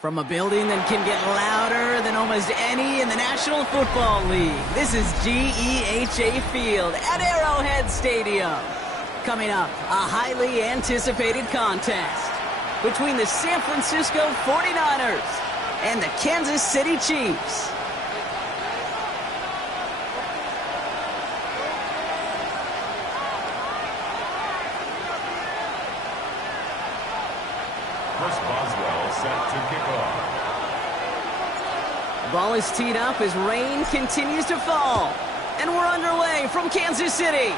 From a building that can get louder than almost any in the National Football League, this is GEHA Field at Arrowhead Stadium. Coming up, a highly anticipated contest between the San Francisco 49ers and the Kansas City Chiefs. Ball is teed up as rain continues to fall. And we're underway from Kansas City.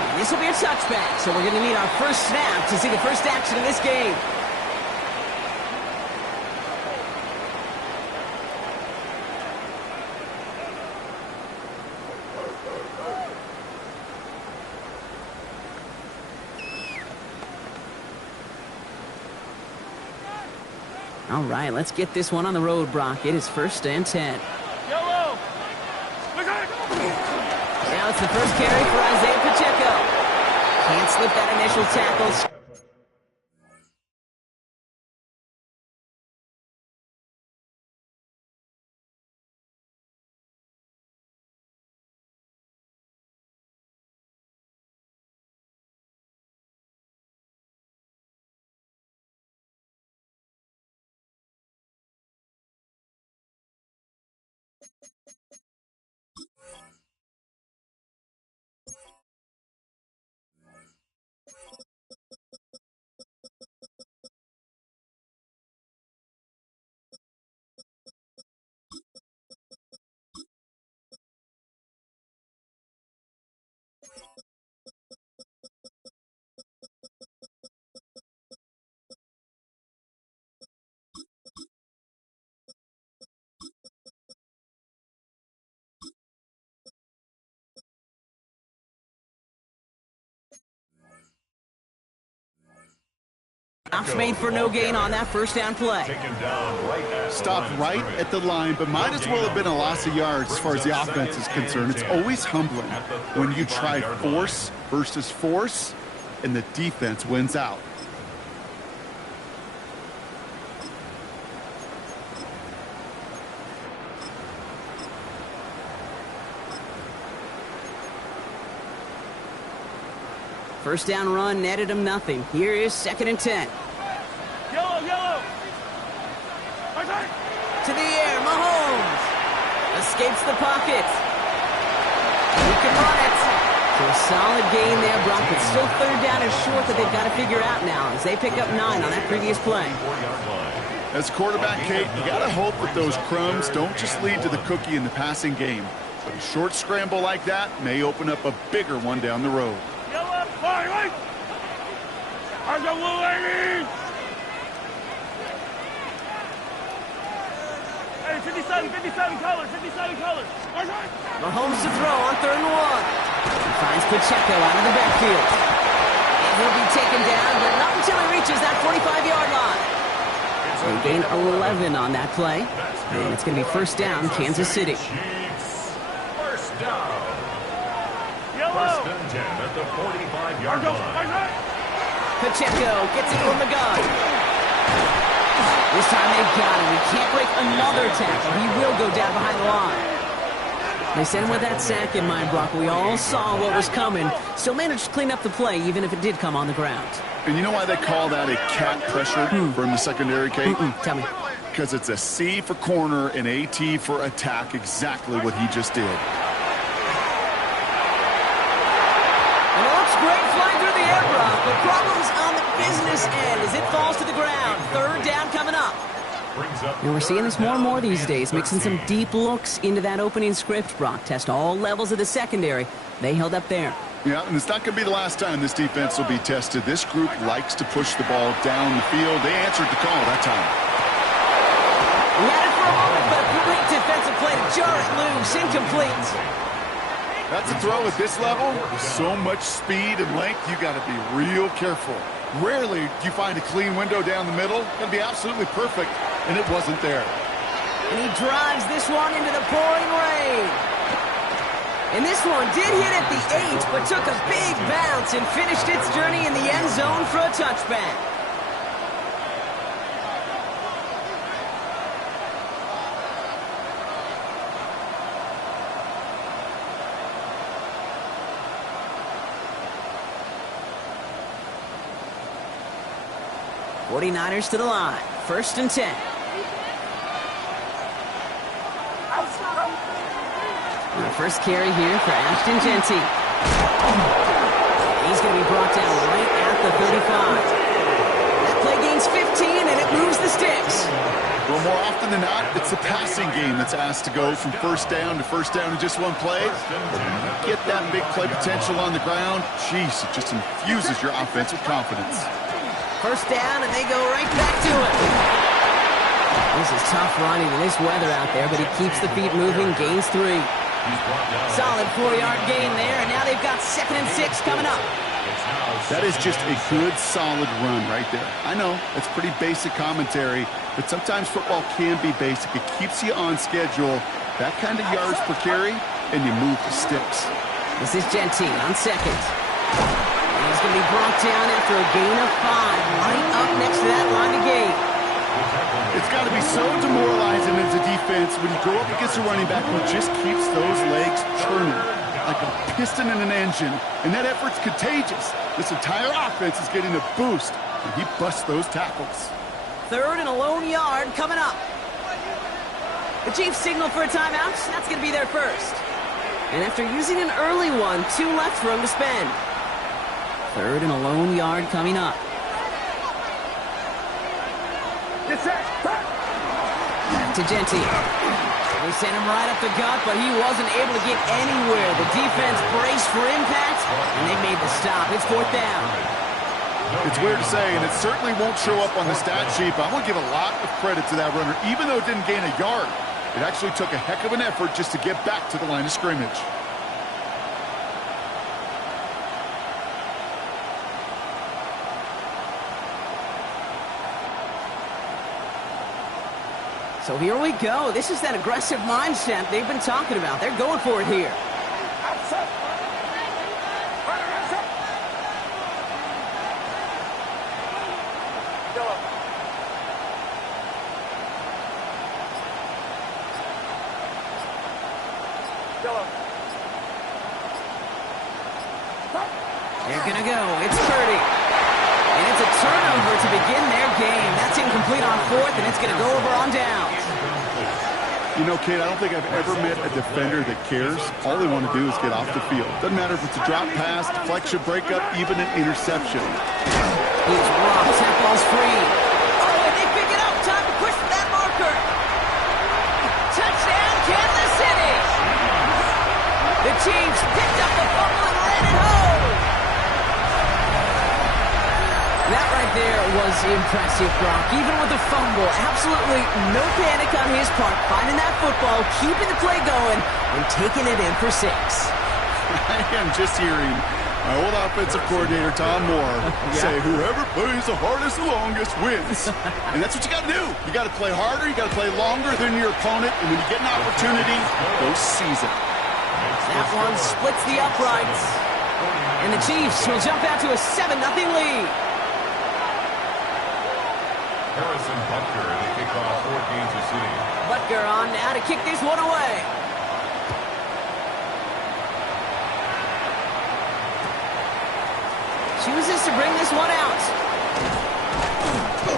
And this will be a touchback, so we're going to need our first snap to see the first action of this game. All right, let's get this one on the road, Brock. It is 1st and 10. Yellow. Now it's the first carry for Isaiah Pacheco. Can't slip that initial tackle. Stops made for no gain on that first down play. Stopped right at the line, but might as well have been a loss of yards as far as the offense is concerned. It's always humbling when you try force versus force, and the defense wins out. First down run netted him nothing. Here is 2nd and 10. Yellow. To the air, Mahomes escapes the pocket. He can run it. So a solid gain there, Brock. It's still 3rd down and short that they've got to figure out now as they pick up 9 on that previous play. As quarterback, Kate, you got to hope that those crumbs don't just lead to the cookie in the passing game. But a short scramble like that may open up a bigger one down the road. Wait! I got blue ladies! Hey, 57 colors. Mahomes to throw on 3rd and 1. He finds Pacheco out of the backfield. And he'll be taken down, but not until he reaches that 45-yard line. So he gained 11 on that play. And it's going to be 1st down, Kansas City. First down. Yellow. 1st and 10 at the 45-yard line. Pacheco gets it from the gun. This time they've got him. He can't break another tackle. He will go down behind the line. They sent him with that sack in mind, Brock. We all saw what was coming. Still managed to clean up the play, even if it did come on the ground. And you know why they call that a cat pressure from the secondary, Kate? Tell me. Because it's a C for corner and a T for attack, exactly what he just did. And it looks great flying through the air, Brock, but problems on the business end as it falls to the ground. 3rd down coming up. And we're seeing this more and more these days, mixing some deep looks into that opening script, Brock. Test all levels of the secondary. They held up there. Yeah, and it's not going to be the last time this defense will be tested. This group likes to push the ball down the field. They answered the call that time. He had it for a moment, but a great defensive play to jar it loose. Incomplete. That's a throw at this level. So much speed and length, you got to be real careful. Rarely do you find a clean window down the middle. Got to be absolutely perfect, and it wasn't there. And he drives this one into the pouring rain. And this one did hit at the 8, but took a big bounce and finished its journey in the end zone for a touchback. '49ers to the line. 1st and 10. And the first carry here for Ashton Jeanty. He's going to be brought down right at the 35. That play gains 15, and it moves the sticks. Well, more often than not, it's the passing game that's asked to go from first down in just one play. But when you get that big play potential on the ground, geez, it just infuses your offense with confidence. First down, and they go right back to it. This is tough running in this weather out there, but he keeps the feet moving, gains 3. Solid 4-yard gain there, and now they've got 2nd and 6 coming up. That is just a good, solid run right there. I know, it's pretty basic commentary, but sometimes football can be basic. It keeps you on schedule, that kind of yards per carry, and you move the sticks. This is Jeanty on 2nd. He's going to be brought down after a gain of 5, right up next to that line of gate. It's got to be so demoralizing as a defense when you go up against a running back who just keeps those legs churning like a piston in an engine, and that effort's contagious. This entire offense is getting a boost, and he busts those tackles. 3rd and a lone yard coming up. The Chiefs signal for a timeout. That's going to be their first. And after using an early one, 2 left for him to spend. 3rd and a lone yard coming up. Back to Jeanty. They sent him right up the gut, but he wasn't able to get anywhere. The defense braced for impact, and they made the stop. It's 4th down. It's weird to say, and it certainly won't show up on the stat sheet, but I want to give a lot of credit to that runner. Even though it didn't gain a yard, it actually took a heck of an effort just to get back to the line of scrimmage. So here we go. This is that aggressive mindset they've been talking about. They're going for it here. They're going to go. It's Purdy. And it's a turnover to begin their game. That's incomplete on 4th, and it's going to go over on downs. You know, Kate, I don't think I've ever met a defender that cares. All they want to do is get off the field. Doesn't matter if it's a drop pass, deflection, breakup, even an interception. He's robbed. That ball's free. Oh, and they pick it up. Time to push that marker. Touchdown, Kansas City. The Chiefs picked up the fumble and ran it home. That right there was impressive, Brock. Even with the fumble, absolutely no panic on his part. Finding that football, keeping the play going, and taking it in for 6. I am just hearing my old offensive coordinator, Tom Moore, say, whoever plays the hardest the longest wins. And that's what you got to do. You got to play harder, you got to play longer than your opponent, and when you get an opportunity, go seize it. That one splits the uprights. And the Chiefs will jump out to a 7-0 lead. Harrison Butker, the kickoff for Kansas City. Butker on now to kick this one away. Chooses to bring this one out.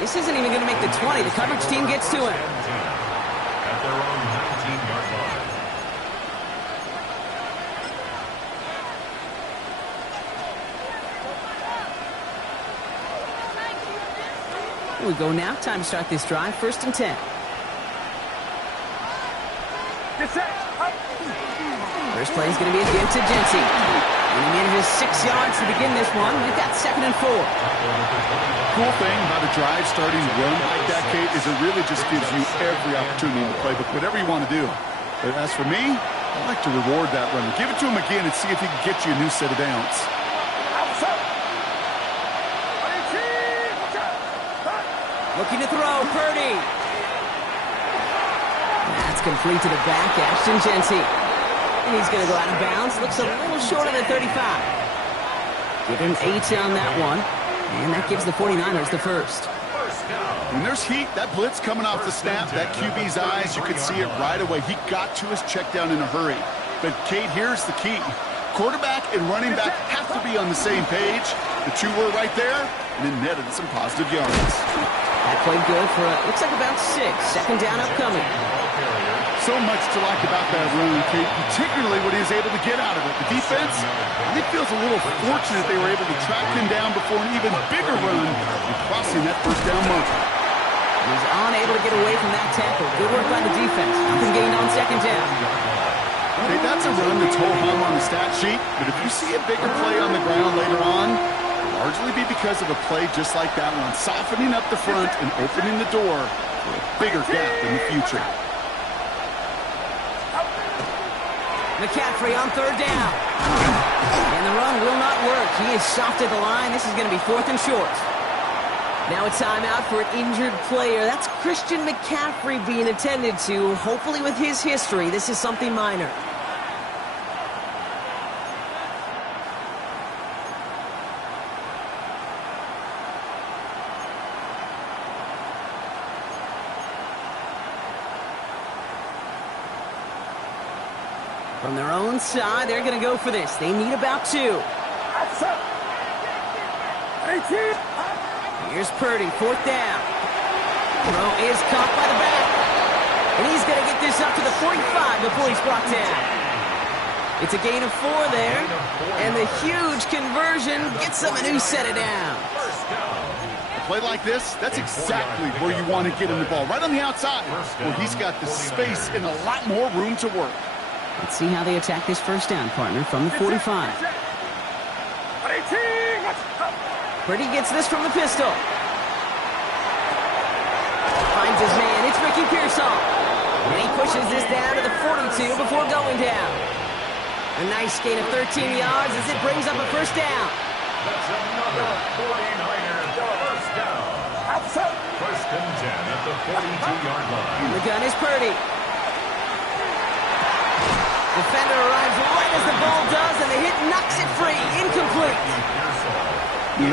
This isn't even going to make the 20. The coverage team gets to him. At their own 19-yard line. We go now. Time to start this drive. 1st and 10. First play is going to be a give to Jeanty. Getting in his 6 yards to begin this one. We've got 2nd and 4. Cool thing about a drive starting run like that, Kate, is it really just gives you every opportunity in the playbook, whatever you want to do. But as for me, I like to reward that runner. Give it to him again and see if he can get you a new set of downs. Looking to throw, Purdy. That's complete to the back, Ashton Genty. And he's going to go out of bounds. Looks a little short of the 35. Give him 8 on that one. And that gives the 49ers the first. When there's heat, that blitz coming off the snap, that QB's eyes, you could see it right away. He got to his check down in a hurry. But, Kate, here's the key. Quarterback and running back have to be on the same page. The two were right there, and it netted some positive yards. That played good for, looks like about 6. Second down upcoming. So much to like about that run, Kate, particularly what he was able to get out of it. The defense, I think, feels a little fortunate they were able to track him down before an even bigger run and crossing that first down marker. He was unable to get away from that tackle. Good work by the defense. Nothing gained on second down. Okay, that's a run that's ho-hum on the stat sheet, but if you see a bigger play on the ground later on, it'll largely be because of a play just like that one, softening up the front and opening the door for a bigger gap in the future. McCaffrey on third down. And the run will not work. He is soft at the line. This is going to be 4th and short. Now a timeout for an injured player. That's Christian McCaffrey being attended to. Hopefully with his history, this is something minor. From their own side, they're going to go for this. They need about 2. Here's Purdy, 4th down. Throw is caught by the back. And he's going to get this up to the 45 before he's brought down. It's a gain of 4 there. And the huge conversion gets them a new set of down. A play like this, that's exactly where you want to get him the ball. Right on the outside, where he's got the space and a lot more room to work. Let's see how they attack this first down, partner, from the 45. Purdy gets this from the pistol. Finds his man. It's Ricky Pearsall. And he pushes this down to the 42 before going down. A nice gain of 13 yards as it brings up a first down. That's another 49er first down. First and 10 at the 42-yard line. The gun is Purdy. Defender arrives right as the ball does, and the hit knocks it free. Incomplete.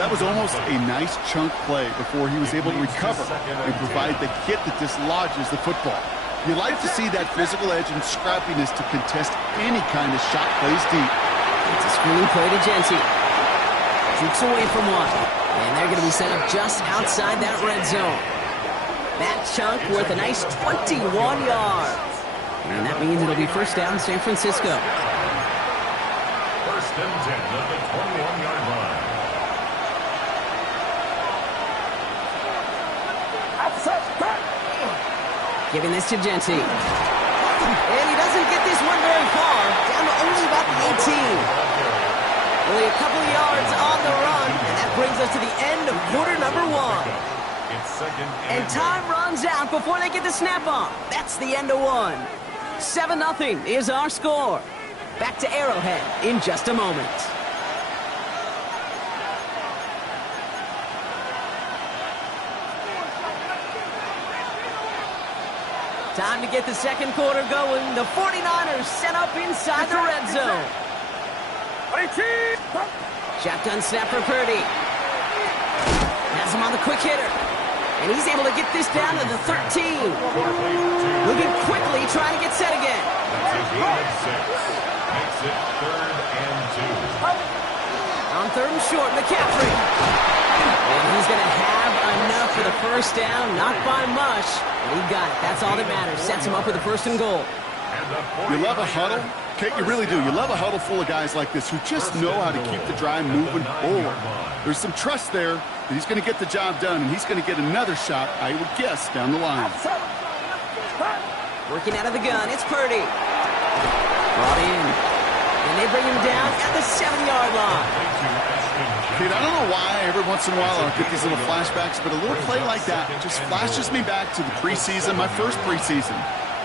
That was almost a nice chunk play before he was able to recover and provide the hit that dislodges the football. You like to see that physical edge and scrappiness to contest any kind of shot plays deep. It's a screen play to Genty. Jukes away from one. And they're going to be set up just outside that red zone. That chunk worth a nice 21 yards. And that means it'll be first down San Francisco. First and 10 at the 21-yard line. Giving this to Genty. And he doesn't get this one very far. Down to only about the 18. Only a couple of yards on the run. And that brings us to the end of quarter number 1. It's second And time runs out before they get the snap on. That's the end of 1. 7-0 is our score. Back to Arrowhead in just a moment. Time to get the second quarter going. The 49ers set up inside the red zone. Shotgun snap for Purdy. Has him on the quick hitter. And he's able to get this down to the 13. Moving quickly, trying to get set again. That's a gain of 6. Makes it 3rd and 2. On 3rd and short, McCaffrey. And he's going to have enough for the first down. Not by much. But he got it. That's all that matters. Sets him up with the 1st and goal. You love a huddle? Kate, you really do. You love a huddle full of guys like this who just know how to keep the drive moving forward. There's some trust there that he's going to get the job done, and he's going to get another shot, I would guess, down the line. Working out of the gun, it's Purdy. Brought in. And they bring him down at the 7-yard line. Kate, I don't know why every once in a while I'll get these little flashbacks, but a little play like that just flashes me back to the preseason, my first preseason.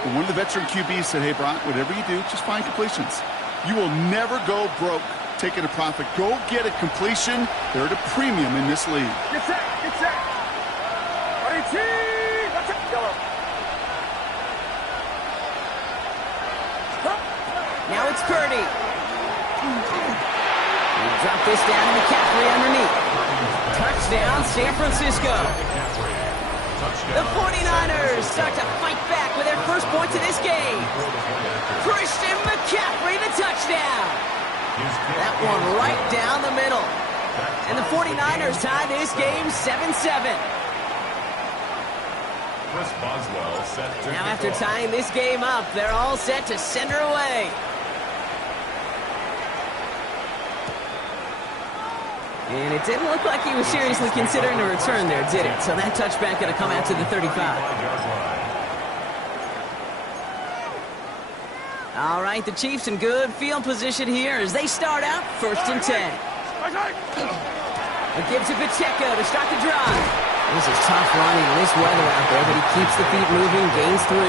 And one of the veteran QBs said, hey, Brock, whatever you do, just find completions. You will never go broke taking a profit. Go get a completion. They're at a premium in this league. Get set, get set. Let's go. Now it's Purdy. Drop this down to McCaffrey underneath. Touchdown, San Francisco. The 49ers start to fight back with their first points of this game. Christian McCaffrey, the touchdown. That one right down the middle. And the 49ers tie this game 7-7. Now after tying this game up, they're all set to send her away. And it didn't look like he was seriously considering a return there, did it? So that touchback going to come out to the 35. All right, the Chiefs in good field position here as they start out 1st and 10. It gives to Pacheco to start the drive. This is tough running in this weather out there, but he keeps the feet moving, gains 3.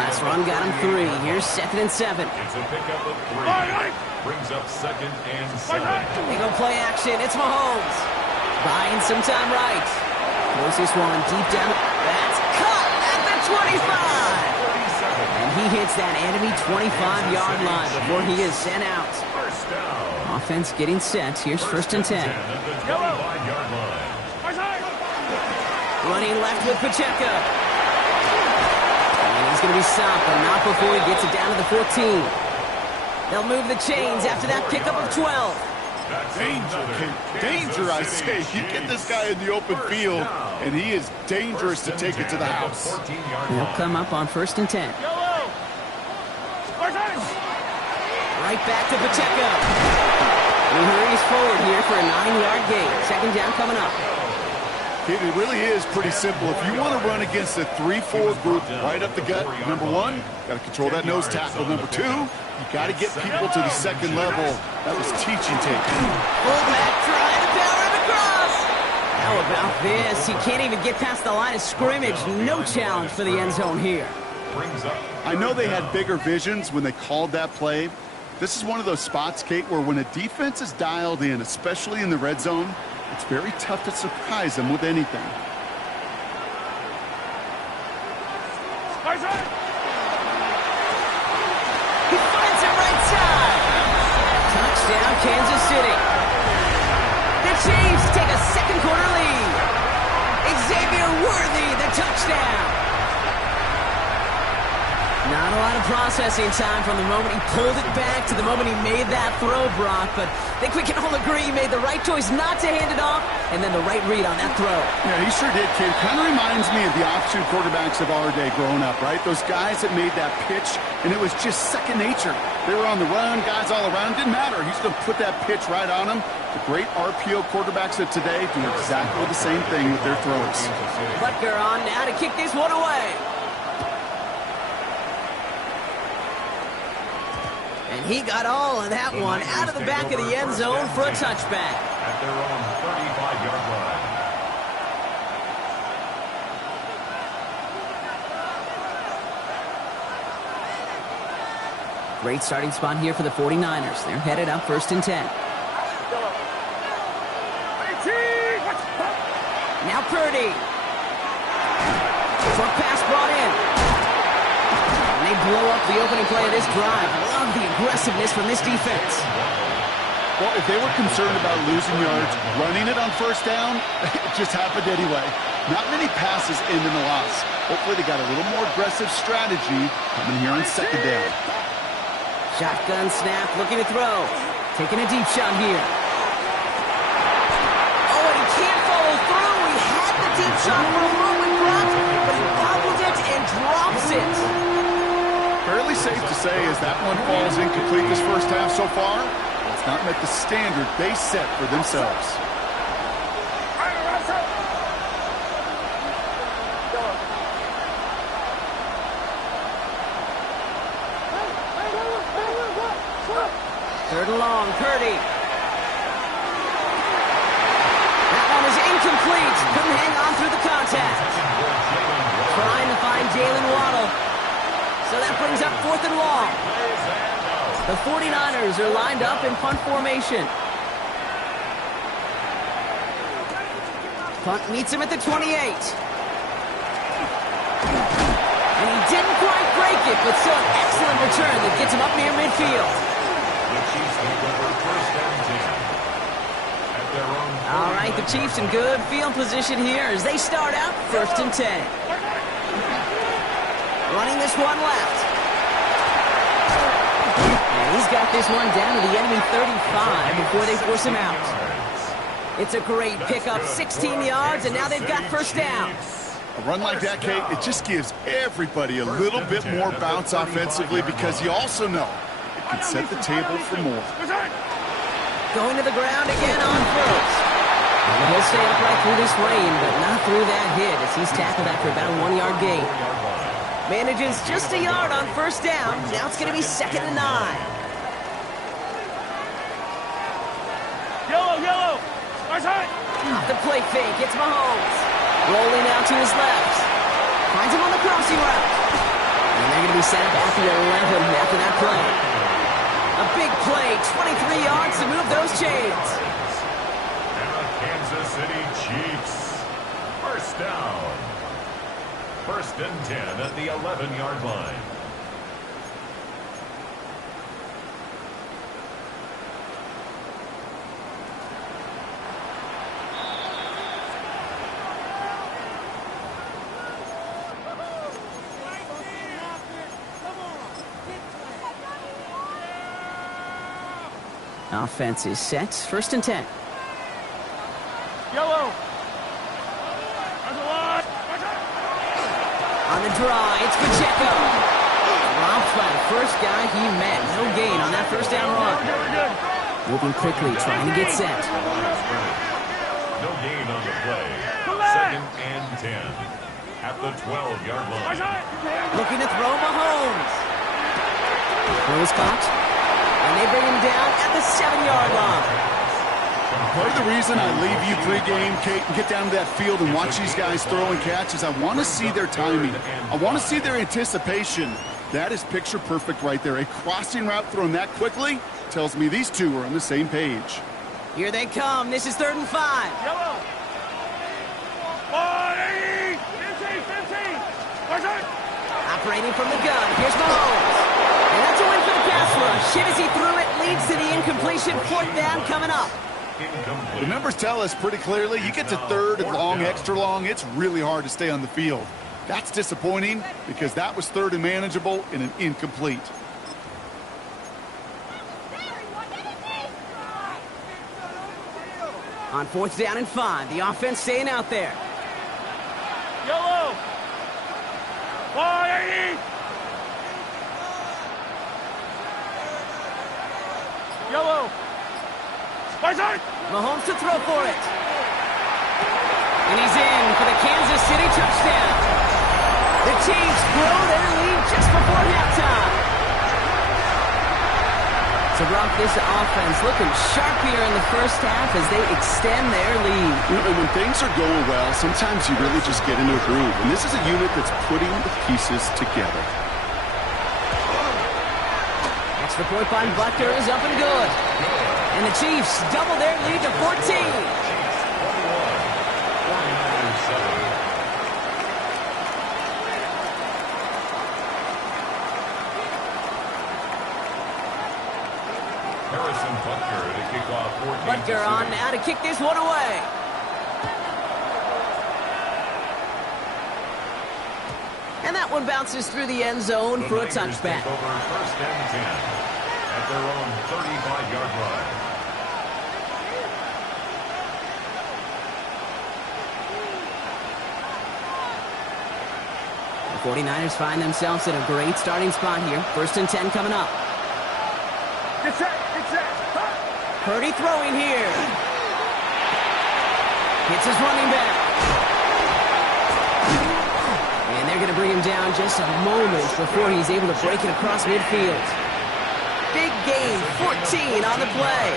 Last run got him 3. Here's 2nd and 7. It's a pickup of 3. Brings up 2nd and 7. They go play action. It's Mahomes. Buying some time right. Throws this one deep down. That's caught at the 25. And he hits that enemy 25-yard line before he is sent out. First down. Offense getting set. Here's 1st and 10. At the 25-yard line. Running left with Pacheco. And he's going to be stopped, but not before he gets it down to the 14. They'll move the chains after that pickup of 12. Danger, I say. You get this guy in the open field, and he is dangerous to take it to the house. They'll come up on 1st and 10. Right back to Pacheco. He hurries forward here for a 9-yard gain. 2nd down coming up. It really is pretty simple. If you want to run against a 3-4 group right up the gut, number 1, got to control that nose tackle. Number 2, you got to get people to the 2nd level. That was teaching tape. Fullback trying to power him across. How about this? He can't even get past the line of scrimmage. No challenge for the end zone here. I know they had bigger visions when they called that play. This is one of those spots, Kate, where when a defense is dialed in, especially in the red zone, it's very tough to surprise them with anything. He finds it right side. Touchdown, Kansas City. The Chiefs take a 2nd quarter lead. Xavier Worthy, the touchdown. Not a lot of processing time from the moment he pulled it back to the moment he made that throw, Brock. But I think we can all agree he made the right choice not to hand it off, and then the right read on that throw. Yeah, he sure did, kid. Kind of reminds me of the option quarterbacks of our day growing up, right? Those guys that made that pitch, and it was just second nature. They were on the run, guys all around. Didn't matter. He's going to put that pitch right on them. The great RPO quarterbacks of today do exactly the same thing with their throws. Butker on now to kick this one away. And he got all of that one out of the back of the end zone for a touchback. At their own 35-yard line. Great starting spot here for the 49ers. They're headed up 1st and 10. Now Purdy. Short pass brought in. And they blow up the opening play of this drive. Love the aggressiveness from this defense. Well, if they were concerned about losing yards, running it on 1st down, it just happened anyway. Not many passes end in a loss. Hopefully they got a little more aggressive strategy coming here on 2nd down. Shotgun snap, looking to throw. Taking a deep shot here. Oh, and he can't follow through. He had the deep shot for a moment, Brock, but he bobbled it and drops it. Fairly safe to say as that one falls incomplete this first half so far, it's not met the standard they set for themselves. Third and long, Purdy. That one is incomplete. Couldn't hang on through the contact. Trying to find Jalen Waddle. So that brings up 4th and long. The 49ers are lined up in punt formation. Punt meets him at the 28. And he didn't quite break it, but still an excellent return that gets him up near midfield. The Chiefs take over 1st and 10. At their own All right, the Chiefs in good field position here as they start out 1st and 10. Running this one left. And he's got this one down to the enemy 35 before they force him out. It's a great pickup, 16 yards, and now they've got 1st down. A run like that, Kate, it just gives everybody a little bit more bounce offensively because you also know it can set the table for more. Going to the ground again on 1st. And he'll stay upright through this rain, but not through that hit as he's tackled after about a 1-yard gain. Manages just a yard on 1st down. Now it's going to be 2nd and 9. Yellow. Right side. Off the play fake, it's Mahomes. Rolling out to his left. Finds him on the crossing route. And they're going to be set up at the 11 after that play. A big play, 23 yards to move those chains. And the Kansas City Chiefs. 1st down. 1st and 10 at the 11-yard line. Offense is set. 1st and 10. Yellow. On the draw, it's Pacheco. Dropped by the first guy he met. No gain on that 1st down run. Moving quickly, trying to get set. No gain on the play. 2nd and 10 at the 12-yard line. Looking to throw Mahomes. Throw is caught. And they bring him down at the 7-yard line. Part of the reason I leave you pregame, Kate, and get down to that field and watch these guys throw and catch is I want to see their timing. I want to see their anticipation. That is picture perfect right there. A crossing route thrown that quickly tells me these two are on the same page. Here they come. This is 3rd and 5. Yellow. 15. Right side. Operating from the gun. Here's Mahomes. And that's a win for the pass rush. Hit as he threw it. Leads to the incompletion. 4th down coming up. The numbers tell us pretty clearly, you get to 3rd and long, extra long, it's really hard to stay on the field. That's disappointing because that was 3rd and manageable and an incomplete. On 4th down and 5, the offense staying out there. Yellow. 180. Yellow. Right side. Mahomes to throw for it. And he's in for the Kansas City touchdown. The Chiefs grow their lead just before halftime. So, Brock, this offense looking sharp here in the 1st half as they extend their lead. You know, when things are going well, sometimes you really just get into a groove. And this is a unit that's putting the pieces together. Extra point by Butker is up and good. And the Chiefs double their lead to 14. Harrison Butker to kick off 14. Butker on now to kick this one away. And that one bounces through the end zone for a touchback. Over 1st and 10 at their own 35-yard line. The 49ers find themselves at a great starting spot here. 1st and 10 coming up. Get set. Purdy throwing here. Hits his running back. And they're going to bring him down just a moment before he's able to break it across midfield. Big gain, 14 on the play.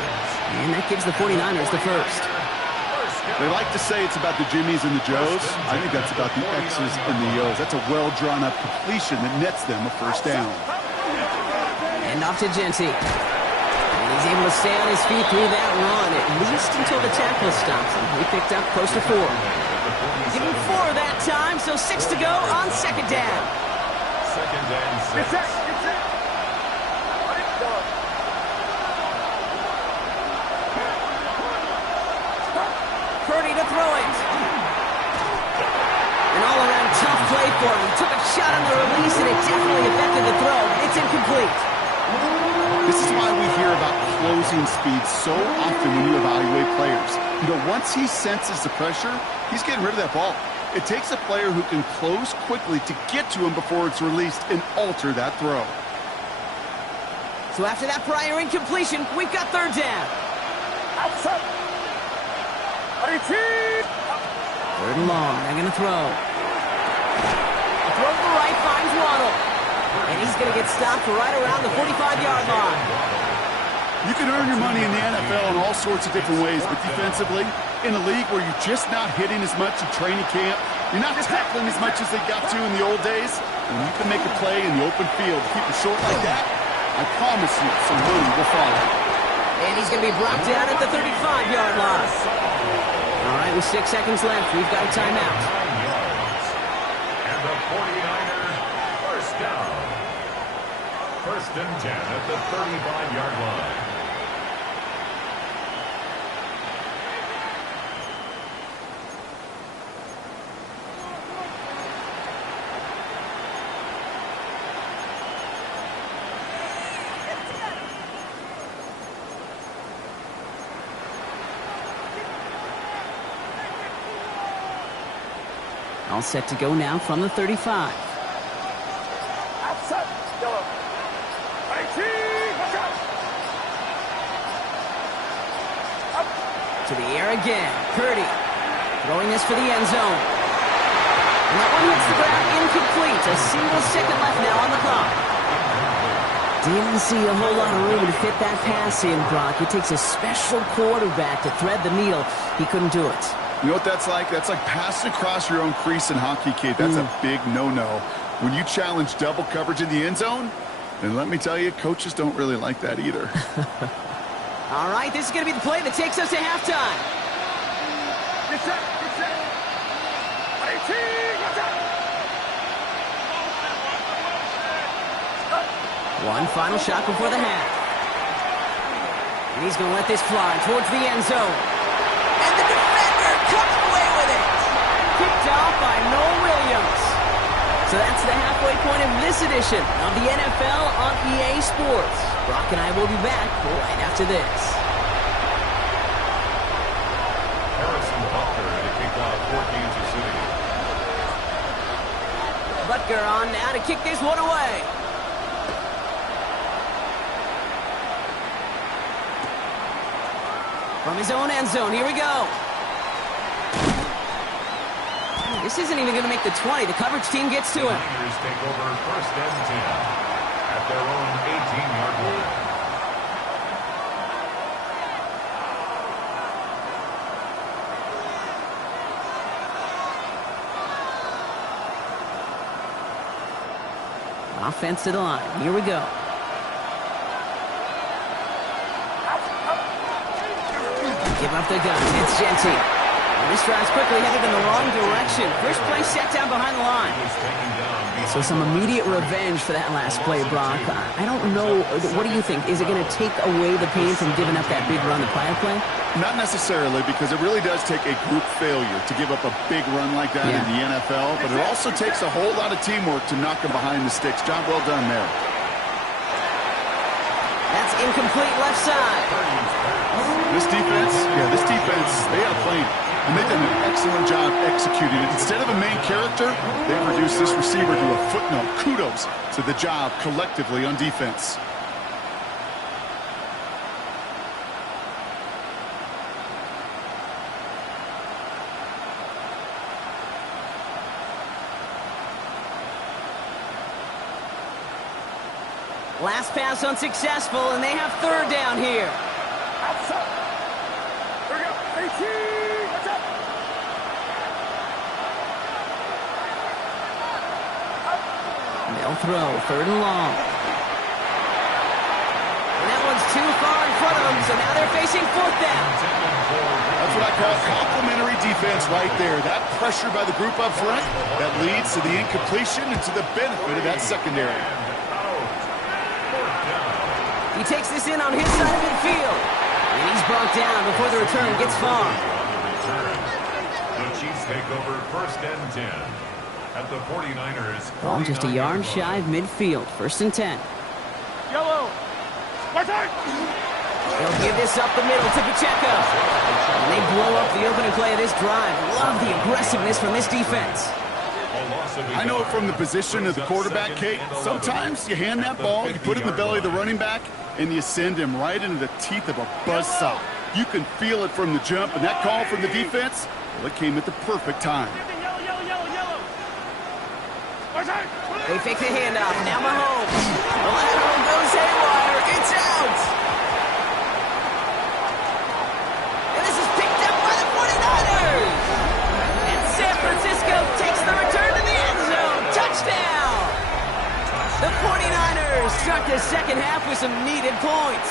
And that gives the 49ers the 1st. They like to say it's about the Jimmies and the Joes. I think that's about the X's and the O's. That's a well-drawn-up completion that nets them a first down. And off to Genty. And he's able to stay on his feet through that run, at least until the tackle stops him. He picked up close to 4. Give him 4 that time, so 6 to go on second down. Second and 6. Get set. Purdy to throw it. An all-around tough play for him. He took a shot on the release, and it definitely affected the throw. It's incomplete. This is why we hear about closing speed so often when you evaluate players. You know, once he senses the pressure, he's getting rid of that ball. It takes a player who can close quickly to get to him before it's released and alter that throw. So after that prior incompletion, we've got third down. Outside. Third and long. They're going to throw. A throw to the right finds Waddle. And he's going to get stopped right around the 45-yard line. You can earn your money in the NFL in all sorts of different ways, but defensively, in a league where you're just not hitting as much in training camp, you're not tackling as much as they got to in the old days, when you can make a play in the open field to keep it short like that, I promise you some money will follow. And he's going to be brought down at the 35-yard line. All right, with 6 seconds left, we've got a timeout. And the 49ers first down. First and 10 at the 35-yard line. All set to go now from the 35. Outside. Yellow. 19. Watch out. Up. To the air again. Purdy throwing this for the end zone. And that one hits the ground incomplete. A single second left now on the clock. Didn't see a whole lot of room to fit that pass in, Brock. It takes a special quarterback to thread the needle. He couldn't do it. You know what that's like? That's like passing across your own crease in hockey, kid. That's a big no-no. When you challenge double coverage in the end zone, then let me tell you, coaches don't really like that either. All right, this is going to be the play that takes us to halftime. Get set. 18. Watch out. One final shot before the half. And he's going to let this fly towards the end zone. And the defender comes away with it. Kicked off by Noel Williams. So that's the halfway point of this edition of the NFL on EA Sports. Brock and I will be back right after this. Harrison Butker to kick off for Kansas City. Butker on now to kick this one away. From his own end zone, here we go. This isn't even going to make the 20. The coverage team gets to him. Niners take over first and 10 at their own 18-yard line. Offense to the line. Here we go. Give up the gun. It's Genty. And this drive's quickly headed in the wrong direction. First play set down behind the line. So some immediate revenge for that last play, Brock. I don't know. What do you think? Is it going to take away the pain from giving up that big run the prior play? Not necessarily, because it really does take a group failure to give up a big run like that in the NFL, but it also takes a whole lot of teamwork to knock them behind the sticks. Job well done there. That's incomplete left side. This defense, they had a plan, and they've done an excellent job executing it. Instead of a main character, they reduced this receiver to a footnote. Kudos to the job collectively on defense. Last pass unsuccessful, and they have third down here. Outside. Here we go. 18. Watch out. They'll throw, 3rd and long. And that one's too far in front of them, so now they're facing 4th down. That's what I call complementary defense right there. That pressure by the group up front, that leads to the incompletion and to the benefit of that secondary. He takes this in on his side of midfield. And he's brought down before the return gets far. The Chiefs take over 1st and 10 at the 49ers. Ball just a yard shy of midfield. 1st and 10. Yellow. They'll give this up the middle to Pacheco. And they blow up the opening play of this drive. Love the aggressiveness from this defense. I know it from the position of the quarterback, Kate. Sometimes you hand that ball, you put it in the belly of the running back, and you send him right into the teeth of a buzzsaw. You can feel it from the jump, and that call from the defense, well, it came at the perfect time. They fake the handoff. Now Mahomes. The lateral goes haywire. It's out. And this is picked up by the 49ers. And San Francisco takes the return to the end zone. Touchdown. The 49ers start the second half with some needed points.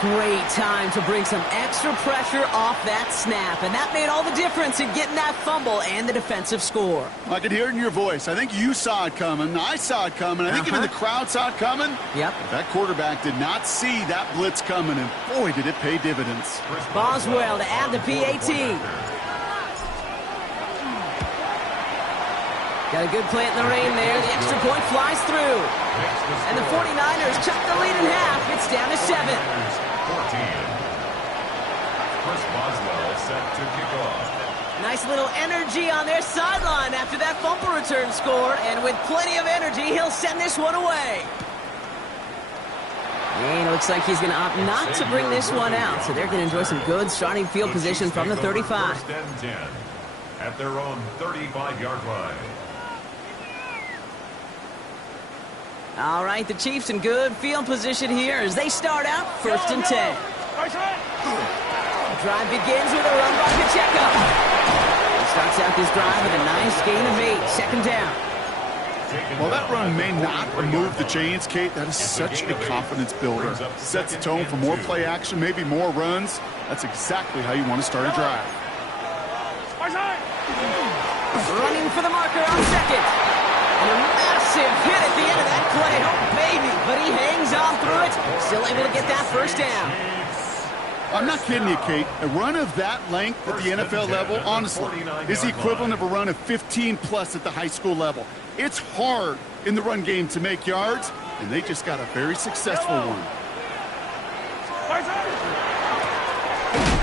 Great time to bring some extra pressure off that snap, and that made all the difference in getting that fumble and the defensive score. I could hear it in your voice. I think you saw it coming. I saw it coming. I think even the crowd saw it coming. Yep. But that quarterback did not see that blitz coming, and boy, did it pay dividends. Boswell to add the PAT. Got a good plant in the rain there. The extra point flies through. And the 49ers chuck the lead in half. It's down to 7. 14. Chris Boswell set to kick off. Nice little energy on their sideline after that fumble return scored. And with plenty of energy, he'll send this one away. And it looks like he's going to opt not to bring this one out. So they're going to enjoy some good starting field position from the 35. 1st and 10 at their own 35-yard line. All right, the Chiefs in good field position here as they start out 1st and 10. Drive begins with a run by Pacheco. He starts out this drive with a nice gain of 8. 2nd down. While that run may not remove the chains, Kate, that is such a confidence builder. Sets the tone for more play action, maybe more runs. That's exactly how you want to start a drive. Running for the marker on 2nd. And a massive hit at the end of that play. Oh, baby. But he hangs on through it. Still able to get that 1st down. I'm not kidding you, Kate. A run of that length at the NFL level, honestly, is the equivalent of a run of 15-plus at the high school level. It's hard in the run game to make yards, and they just got a very successful one.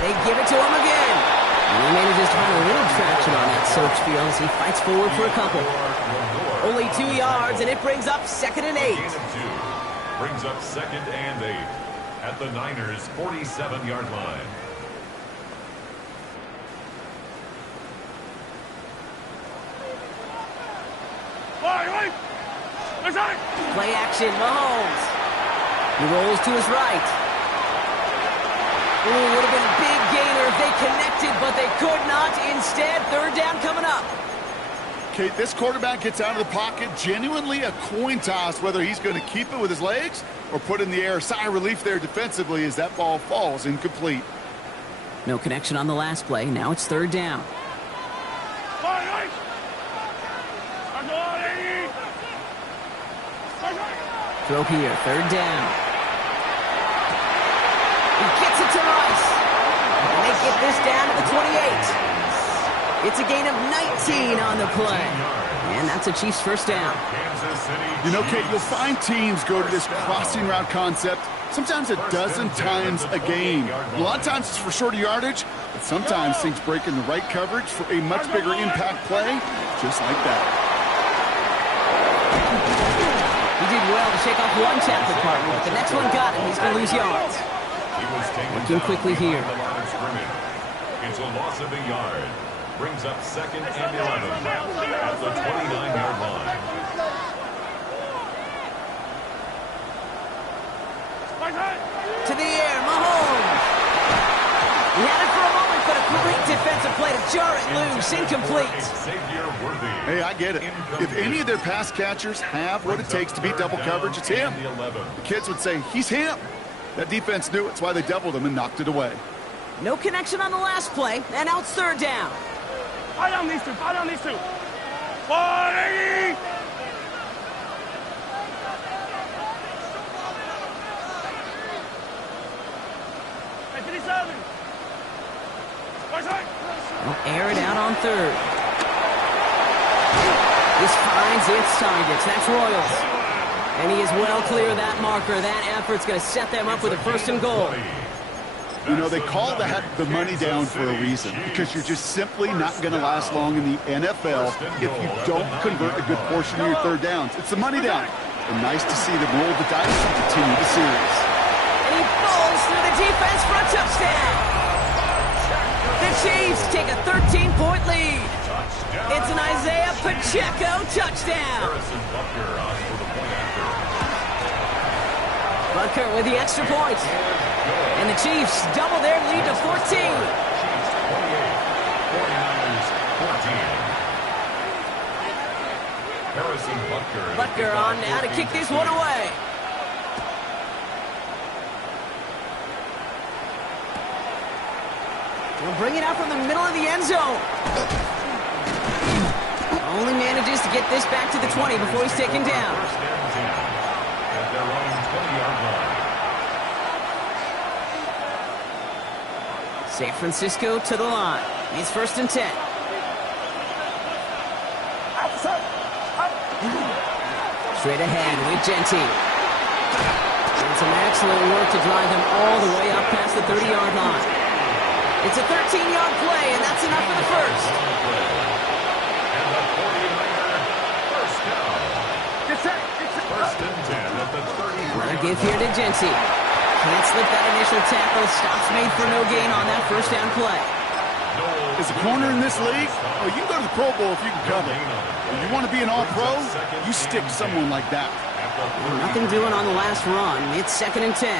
They give it to him again. And he manages to find a little traction on that search field as he fights forward for a couple. Only 2 yards, and it brings up 2nd and 8. Brings up 2nd and 8 at the Niners' 47-yard line. Play action, Mahomes. He rolls to his right. Ooh, would have been a big gainer if they connected, but they could not. Instead, 3rd down coming up. Kate, this quarterback gets out of the pocket, genuinely a coin toss whether he's going to keep it with his legs or put it in the air. Sigh of relief there defensively as that ball falls incomplete. No connection on the last play. Now it's 3rd down. Throw here, 3rd down. He gets it to Rice. And they get this down to the 28. It's a gain of 19 on the play. And that's a Chiefs 1st down. You know, Kate, you'll find teams go to this crossing route concept sometimes a dozen times a game. A lot of times it's for shorter yardage, but sometimes things break in the right coverage for a much bigger impact play, just like that. He did well to shake off one tackle partner, but the next one got him. He's going to lose yards. Working quickly here. It's a loss of a yard. Brings up 2nd and 11 at the 29-yard line. To the air, Mahomes. He had it for a moment, but a great defensive play to jar it loose, incomplete. Hey, I get it. If any of their pass catchers have what it takes to beat double coverage, it's him. The kids would say, he's him. That defense knew it. That's why they doubled him and knocked it away. No connection on the last play, and now it's third down. Fire down these two. Fire down these two. 180. They'll air it out on third. This finds its targets. That's Royals. And he is well clear of that marker. That effort's going to set them up with a first and goal. You know, they call that the money down for a reason, because you're just simply not going to last long in the NFL if you don't convert a good portion of your third downs. It's the money down. And nice to see them roll the dice and continue the series. And he falls through the defense for a touchdown. The Chiefs take a 13-point lead. It's an Isaiah Pacheco touchdown. Butker with the extra point. And the Chiefs double their lead to 14. Chiefs 28, 49ers 14. Harrison Butker on now to kick this one away. He'll bring it out from the middle of the end zone. Only manages to get this back to the 20 before he's taken down. First and 10 at their own 20-yard line. San Francisco to the line. It's first and 10. Straight ahead with Genty. And some excellent work to drive him all the way up past the 30-yard line. It's a 13-yard play, and that's enough for the first. And the 49er first down. First and 10 at the 30. A give here to Genty. Can't slip that initial tackle. Stops made for no gain on that first down play. As a corner in this league, oh, you can go to the Pro Bowl if you can cover. If you want to be an all-pro, you stick someone like that. Nothing doing on the last run. It's second and 10.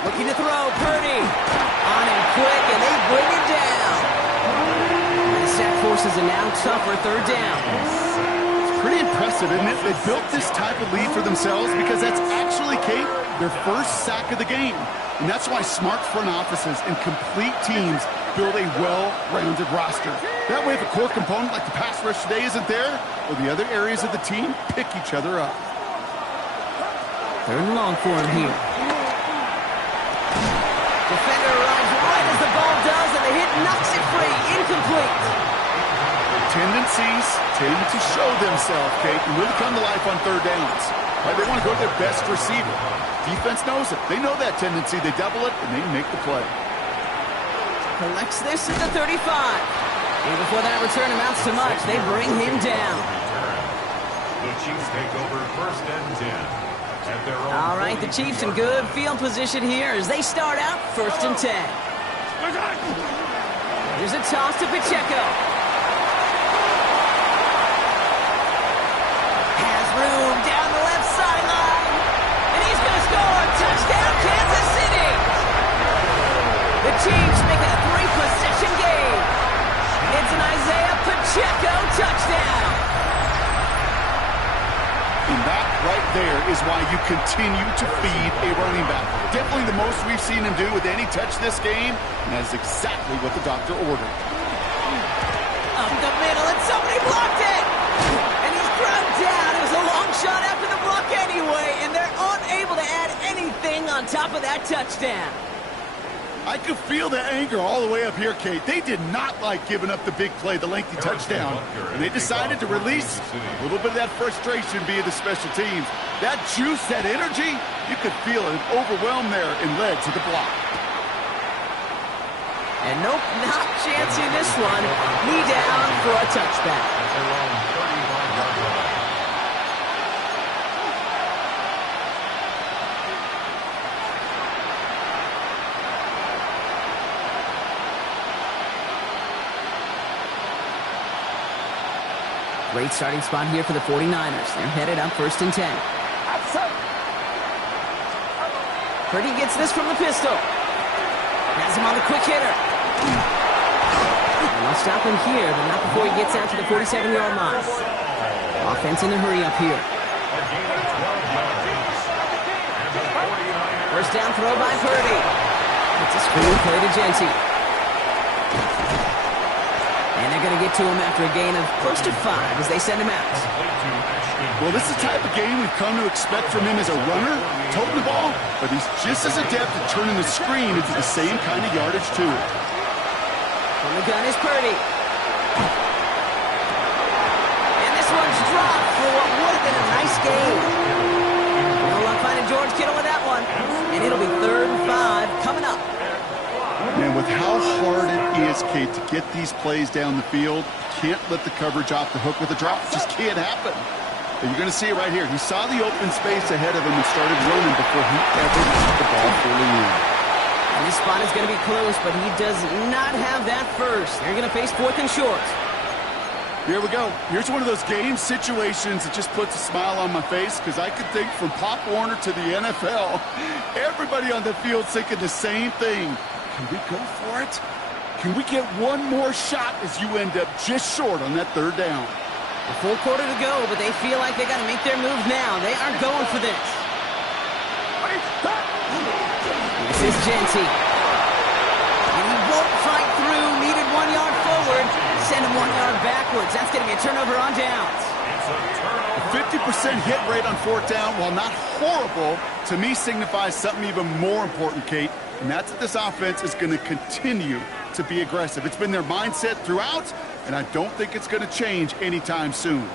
Looking to throw. Purdy on him quick, and they bring it down. The sack forces a now tougher third down. Pretty impressive, isn't it? They built this type of lead for themselves because that's actually, Kate, their first sack of the game. And that's why smart front offices and complete teams build a well-rounded roster. That way, if a core component like the pass rush today isn't there, well, the other areas of the team pick each other up. Third and long for him here. Defender arrives right as the ball does, and the hit knocks it free. Incomplete. Tendencies tend to show themselves, Kate, and really come to life on third downs. Right? They want to go to their best receiver. Defense knows it. They know that tendency. They double it, and they make the play. Collects this at the 35. And before that return amounts to much, they bring him down. The Chiefs take over first and 10 at their own. All right, the Chiefs in good field position here as they start out first and 10. Here's a toss to Pacheco. Room down the left sideline, and he's going to score. Touchdown, Kansas City. The Chiefs make it a 3-possession game. It's an Isaiah Pacheco touchdown. And that right there is why you continue to feed a running back. Definitely the most we've seen him do with any touch this game, and that is exactly what the doctor ordered. Up the middle, and somebody blocked it. Down. It was a long shot after the block anyway, and they're unable to add anything on top of that touchdown. I could feel the anger all the way up here, Kate. They did not like giving up the big play, the lengthy touchdown, and they decided to release a little bit of that frustration via the special teams. That juice, that energy, you could feel it overwhelm there and led to the block. And nope, not chancing this one. Knee down for a touchback. Great starting spot here for the 49ers. They're headed up first and 10. Purdy gets this from the pistol. Has him on the quick hitter. And they'll stop him here, but not before he gets out to the 47-yard line. Offense in the hurry up here. First down throw by Purdy. It's a screen play to Genty. And they're going to get to him after a gain of close to 5 as they send him out. Well, this is the type of game we've come to expect from him as a runner, toting the ball, but he's just as adept at turning the screen into the same kind of yardage, too. From the gun is Purdy. And this one's dropped for what would have been a nice game. No luck finding George Kittle with that one. And it'll be 3rd and 5 coming up. Man, with how hard it is, Kate, to get these plays down the field, you can't let the coverage off the hook with a drop. It just can't happen. But you're going to see it right here. He saw the open space ahead of him and started running before he ever got the ball fully in. And this spot is going to be close, but he does not have that first. They're going to face 4th and short. Here we go. Here's one of those game situations that just puts a smile on my face because I could think from Pop Warner to the NFL, everybody on the field thinking the same thing. Can we go for it? Can we get one more shot as you end up just short on that 3rd down? A full quarter to go, but they feel like they got to make their move now. They are going for this. This is Genty. And he won't fight through. Needed 1 yard forward. Send him 1 yard backwards. That's going to be a turnover on downs. A 50% hit rate on 4th down, while not horrible, to me signifies something even more important, Kate. And that's that this offense is going to continue to be aggressive. It's been their mindset throughout, and I don't think it's going to change anytime soon.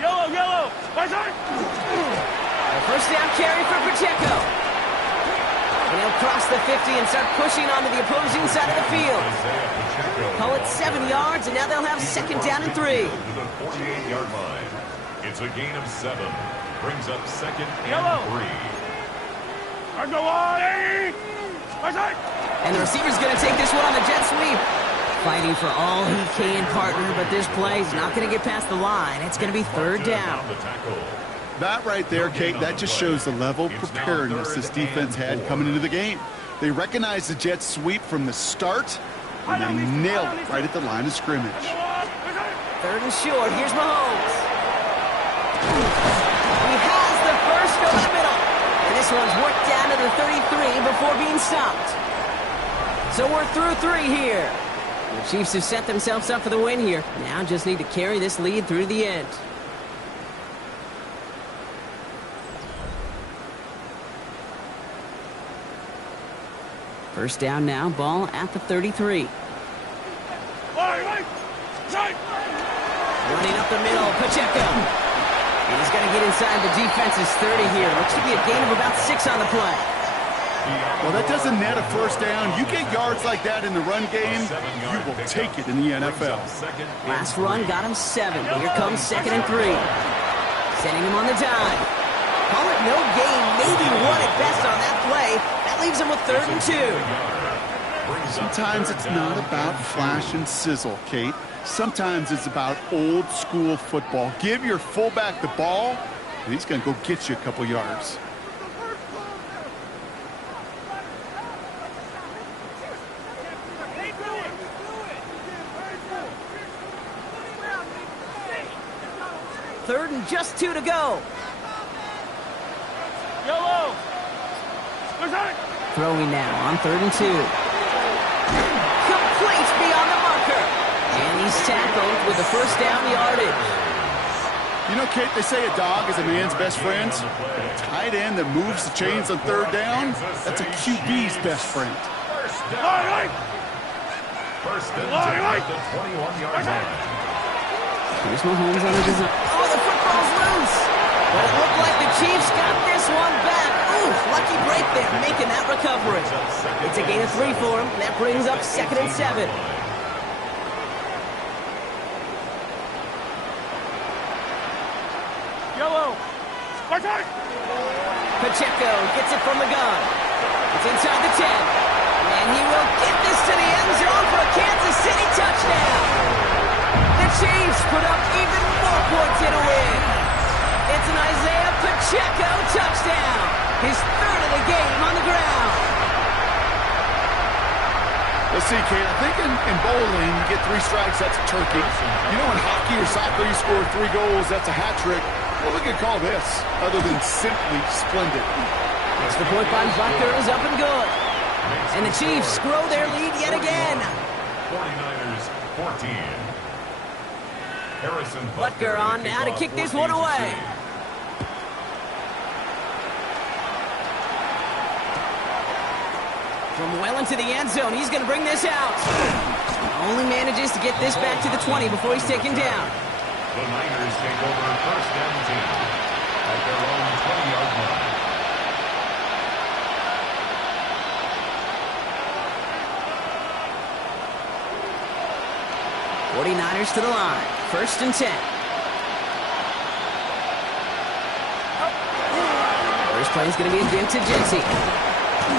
Yellow, yellow. Right side. A first down carry for Pacheco. And he'll cross the 50 and start pushing onto the opposing side of the field. Call it 7 yards, and now they'll have 2nd down and 3. To the 48-yard line. It's a gain of 7. Brings up 2nd Yellow. and 3. I go on. Right side. And the receiver's going to take this one on the jet sweep. Fighting for all he can, partner, but this play is not going to get past the line. It's going to be 3rd down. That right there, Kate, that just shows the level of preparedness this defense had coming into the game. They recognized the jet sweep from the start, and they nailed it right at the line of scrimmage. 3rd and short. Here's Mahomes. He has the first over the middle. And this one's worked down to the 33 before being stopped. So we're through 3 here. The Chiefs have set themselves up for the win here. Now just need to carry this lead through the end. First down now, ball at the 33. Right side. Running up the middle, Pacheco. And he's got to get inside the defense's 30 here. Looks to be a gain of about 6 on the play. Well, that doesn't net a first down. You get yards like that in the run game, you will take it in the NFL. Last run got him 7. But here comes 2nd and 3. Sending him on the dime. Call it no gain, maybe 1 at best on that play. That leaves him with 3rd and 2. Sometimes it's not about flash and sizzle, Kate. Sometimes it's about old school football. Give your fullback the ball, and he's going to go get you a couple yards. Third and just 2 to go. Yellow. Right side. Throwing now on 3rd and 2. Complete beyond the marker. And he's tackled with the first down yardage. You know, Kate, they say a dog is a man's best friend. A tight end that moves the chains on 3rd down, that's a QB's best friend. Right. First and 10 at the 21-yard line. Here's Mahomes on the design. Oh, the football's loose. But it looked like the Chiefs got this one back. Ooh, lucky break there, making that recovery. It's a gain of 3 for him, and that brings up 2nd and 7. Yellow. Right side. Pacheco gets it from the gun. It's inside the 10. And he will get this to the end zone for a Kansas City touchdown. The Chiefs put up even more points in a win. It's an Isaiah Pacheco touchdown. His 3rd of the game on the ground. Let's see, Kate. I think in bowling, you get 3 strikes, that's a turkey. You know, in hockey or soccer, you score 3 goals, that's a hat trick. What we could call this, other than simply splendid. Extra point by Butker is up and good. And the Chiefs grow their lead yet again. 49ers 14. Harrison Butker on now to kick this one away. From well into the end zone, he's going to bring this out. Only manages to get this back to the 20 before he's taken down. The Niners take over first and 10 at their own 20-yard line. '49ers to the line. First and 10. First play is going to be again to Jency.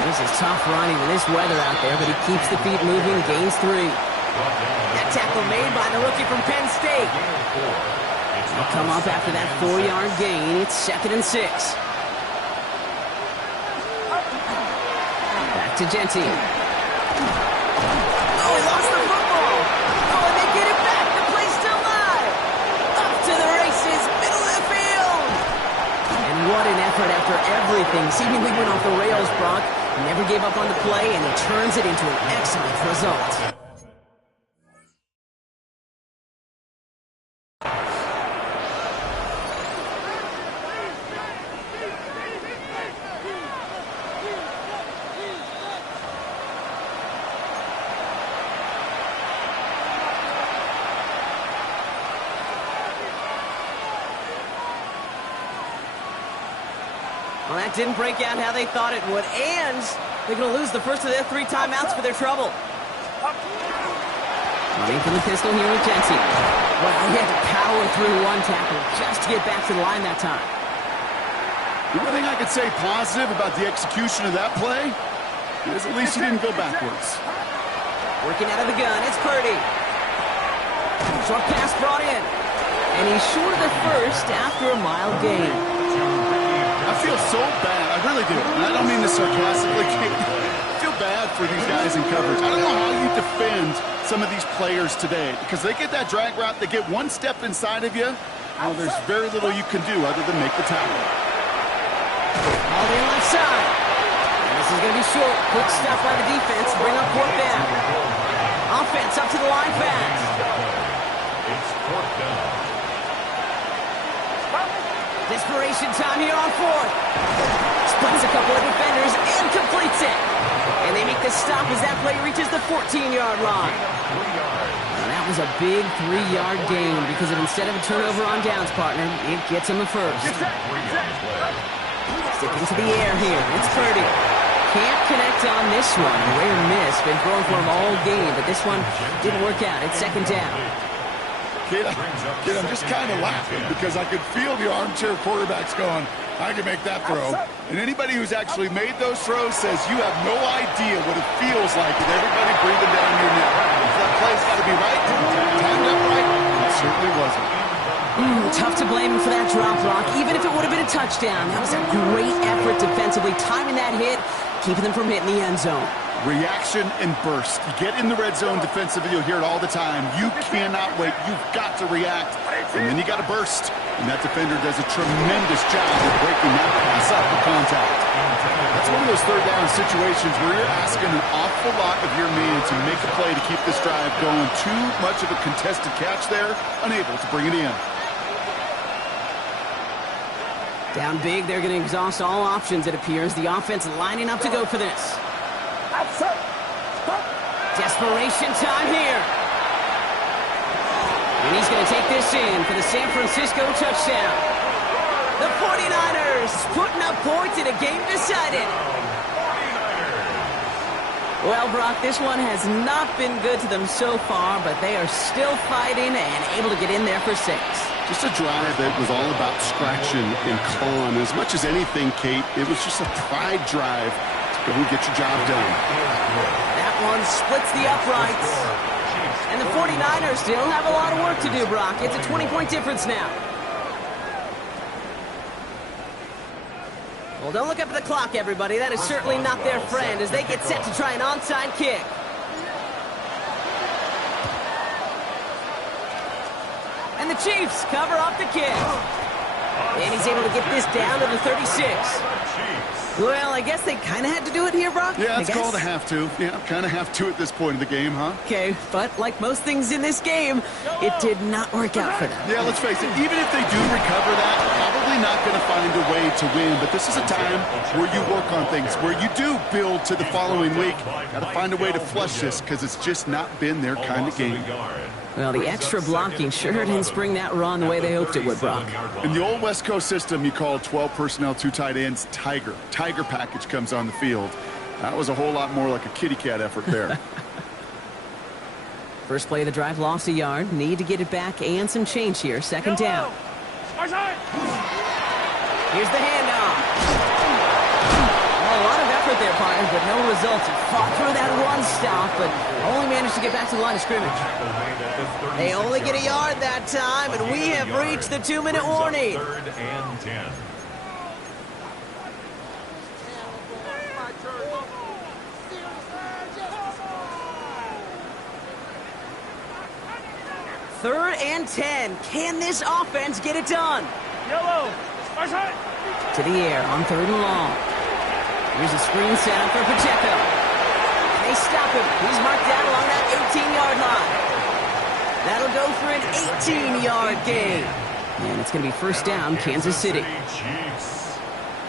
This is tough running with this weather out there, but he keeps the feet moving, gains 3. That tackle made by the rookie from Penn State. They'll come up after that 4-yard gain. It's 2nd and 6. Back to Jency. Oh, he lost the football. Oh, and they get it back. The play's still live. Up to the races, middle of the field. And what an effort after everything seemingly went off the rails, Brock. He never gave up on the play, and he turns it into an excellent result. Well, that didn't break out how they thought it would, and they're going to lose the first of their 3 timeouts for their trouble. Running from the pistol here with Jency. Well, he had to power through 1 tackle just to get back to the line that time. The only thing I could say positive about the execution of that play is at least he didn't go backwards. Working out of the gun, it's Purdy. Short pass brought in. And he's short of the first after a mild gain. I feel so bad. I really do. And I don't mean this sarcastically. I feel bad for these guys in coverage. I don't know how you defend some of these players today because they get that drag route, they get 1 step inside of you. Well, there's very little you can do other than make the tackle. All the left side. And this is going to be short. Quick stop by the defense. Bring up 4th down. Offense up to the line fast. It's 4th down. Desperation time here on 4th. Splits a couple of defenders and completes it. And they make the stop as that play reaches the 14-yard line. Now that was a big 3-yard gain because instead of a turnover on downs, partner, it gets him a first. Sticking to the air here. It's Purdy. Can't connect on this one. Rare miss. Been throwing for him all game, but this one didn't work out. It's 2nd down. Kid, I'm just kind of laughing because I could feel the armchair quarterbacks going, I can make that throw. And anybody who's actually made those throws says you have no idea what it feels like with everybody breathing down your neck. That play's got to be right, timed up right. It certainly wasn't. Tough to blame him for that drop block, even if it would have been a touchdown. That was a great effort defensively, timing that hit, keeping them from hitting the end zone. Reaction and burst. You get in the red zone defensively, you'll hear it all the time. You cannot wait. You've got to react. And then you got to burst. And that defender does a tremendous job of breaking that pass up for contact. That's one of those 3rd down situations where you're asking an awful lot of your man to make a play to keep this drive going. Too much of a contested catch there, unable to bring it in. Down big, they're going to exhaust all options, it appears. The offense lining up to go for this. Desperation time here. And he's going to take this in for the San Francisco touchdown. The 49ers putting up points in a game decided. Well, Brock, this one has not been good to them so far, but they are still fighting and able to get in there for 6. Just a drive that was all about scratching and clawing. As much as anything, Kate, it was just a pride drive to go and get your job done. That one splits the uprights. And the 49ers still have a lot of work to do, Brock. It's a 20-point difference now. Well, don't look up at the clock, everybody. That is certainly not their friend as they get set to try an onside kick. And the Chiefs cover up the kick. And he's able to get this down to the 36. Well, I guess they kind of had to do it here, Brock. Yeah, it's called a have to. Yeah, kind of have to at this point in the game, huh? Okay, but like most things in this game, it did not work out for them. Yeah, let's face it, even if they do recover that, probably not going to find a way to win. But this is a time where you work on things, where you do build to the following week. Got to find a way to flush this because it's just not been their kind of game. Well, the extra blocking sure didn't spring that run the way they hoped it would, Brock. In the old West Coast system, you call 12 personnel, 2 tight ends, Tiger. Tiger package comes on the field. That was a whole lot more like a kitty cat effort there. First play of the drive, lost a yard. Need to get it back and some change here. Second down. Here's the handoff. A lot of effort there, partner, but no results. He fought through that one stop, but only managed to get back to the line of scrimmage. They only get a yard that time, and we have reached the 2-minute warning. 3rd and 10. Third and 10. Can this offense get it done? Yellow. To the air on 3rd and long. Here's a screen set up for Pacheco. And they stop him. He's marked down along that 18-yard line. That'll go for an 18-yard gain. And it's going to be first down, Kansas City. Chiefs.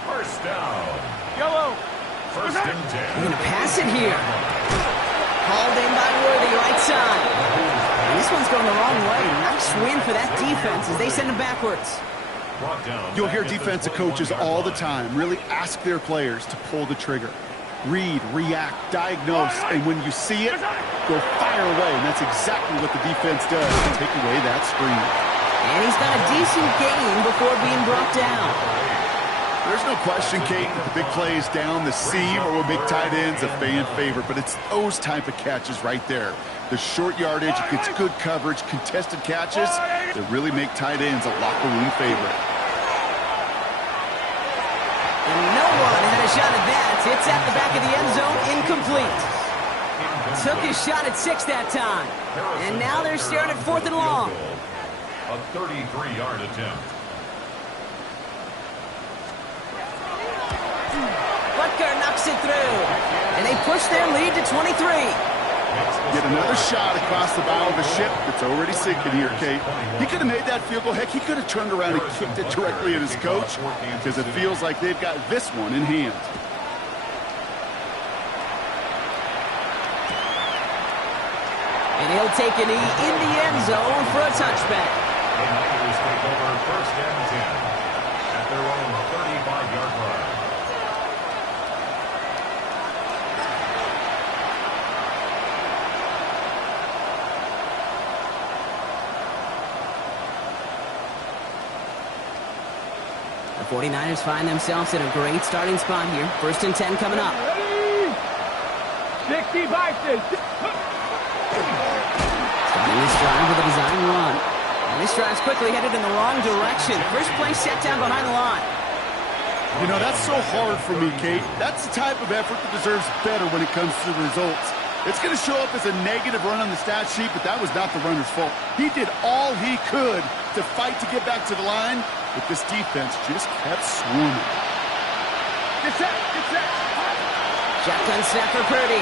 First down. Yellow. First and 10. They're going to pass it here. Called in by Worthy, right side. And this one's going the wrong way. Nice win for that defense as they send him backwards. You'll hear defensive coaches all the time really ask their players to pull the trigger. Read, react, diagnose, and when you see it, go fire away. And that's exactly what the defense does to take away that screen. And he's got a decent gain before being brought down. There's no question, Kate, that the big plays down the seam or with big tight ends a fan favorite, but it's those type of catches right there. The short yardage, gets good coverage, contested catches that really make tight ends a locker room favorite. And no one had a shot at that. It's at the back of the end zone, incomplete. Took his shot at 6 that time. And now they're staring at 4th and long. A 33-yard attempt. Butker knocks it through. And they push their lead to 23. Get another shot across the bow of a ship that's already sinking here, Kate. He could have made that field goal. Heck, he could have turned around and kicked it directly at his coach because it feels like they've got this one in hand. And he'll take a knee in the end zone for a touchback. The Niners take over first and 10 at their own 35-yard line. The 49ers find themselves in a great starting spot here. First and 10 coming up. 60 Bison. Starting this drive with a design run. And this drive's quickly headed in the wrong direction. First play set down behind the line. You know, that's so hard for me, Kate. That's the type of effort that deserves better when it comes to the results. It's going to show up as a negative run on the stat sheet, but that was not the runner's fault. He did all he could to fight to get back to the line, but this defense just kept swarming. Get set. Shotgun snap for Purdy.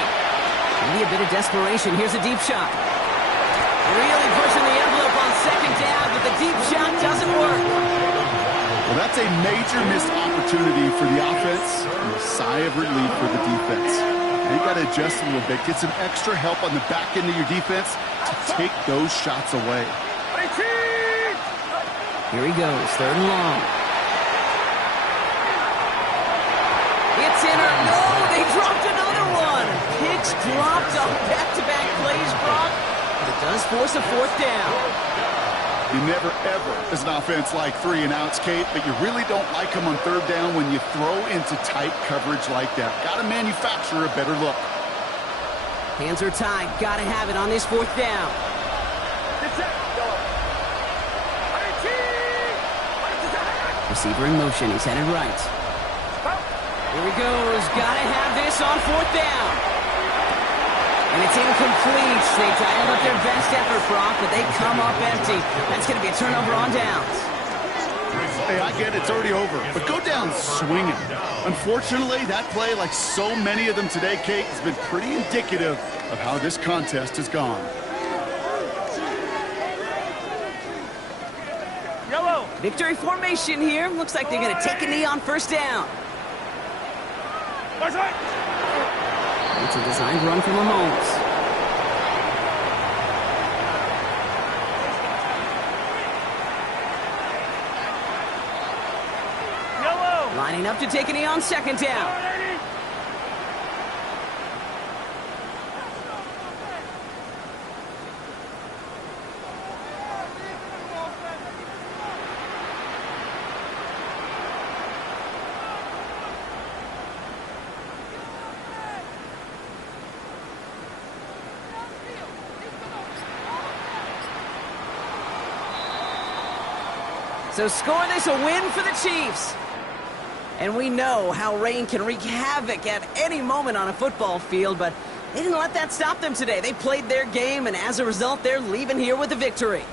Maybe a bit of desperation. Here's a deep shot. Really pushing the envelope on second down, but the deep shot doesn't work. Well, that's a major missed opportunity for the offense and a sigh of relief for the defense. Now you got to adjust a little bit, get some extra help on the back end of your defense to take those shots away. Here he goes, 3rd and long. It's in or no, they dropped another one. Picks dropped on back-to-back plays, Brock. But it does force a 4th down. You never, ever, as an offense, like 3 and outs, Kate, but you really don't like them on 3rd down when you throw into tight coverage like that. Got to manufacture a better look. Hands are tied. Got to have it on this 4th down. Receiver in motion. He's headed right. Here he goes. Got to have this on 4th down. And it's incomplete. They dialed up their best effort, Brock, but they come up empty. That's going to be a turnover on downs. Hey, I get it, it's already over, but go down swinging. Unfortunately, that play, like so many of them today, Kate, has been pretty indicative of how this contest has gone. Yellow. Victory formation here. Looks like they're going to take a knee on first down. That's right. It's a designed run from Mahomes. Yellow. Lining up to take a knee on second down. So score this a win for the Chiefs. And we know how rain can wreak havoc at any moment on a football field, but they didn't let that stop them today. They played their game, and as a result, they're leaving here with a victory.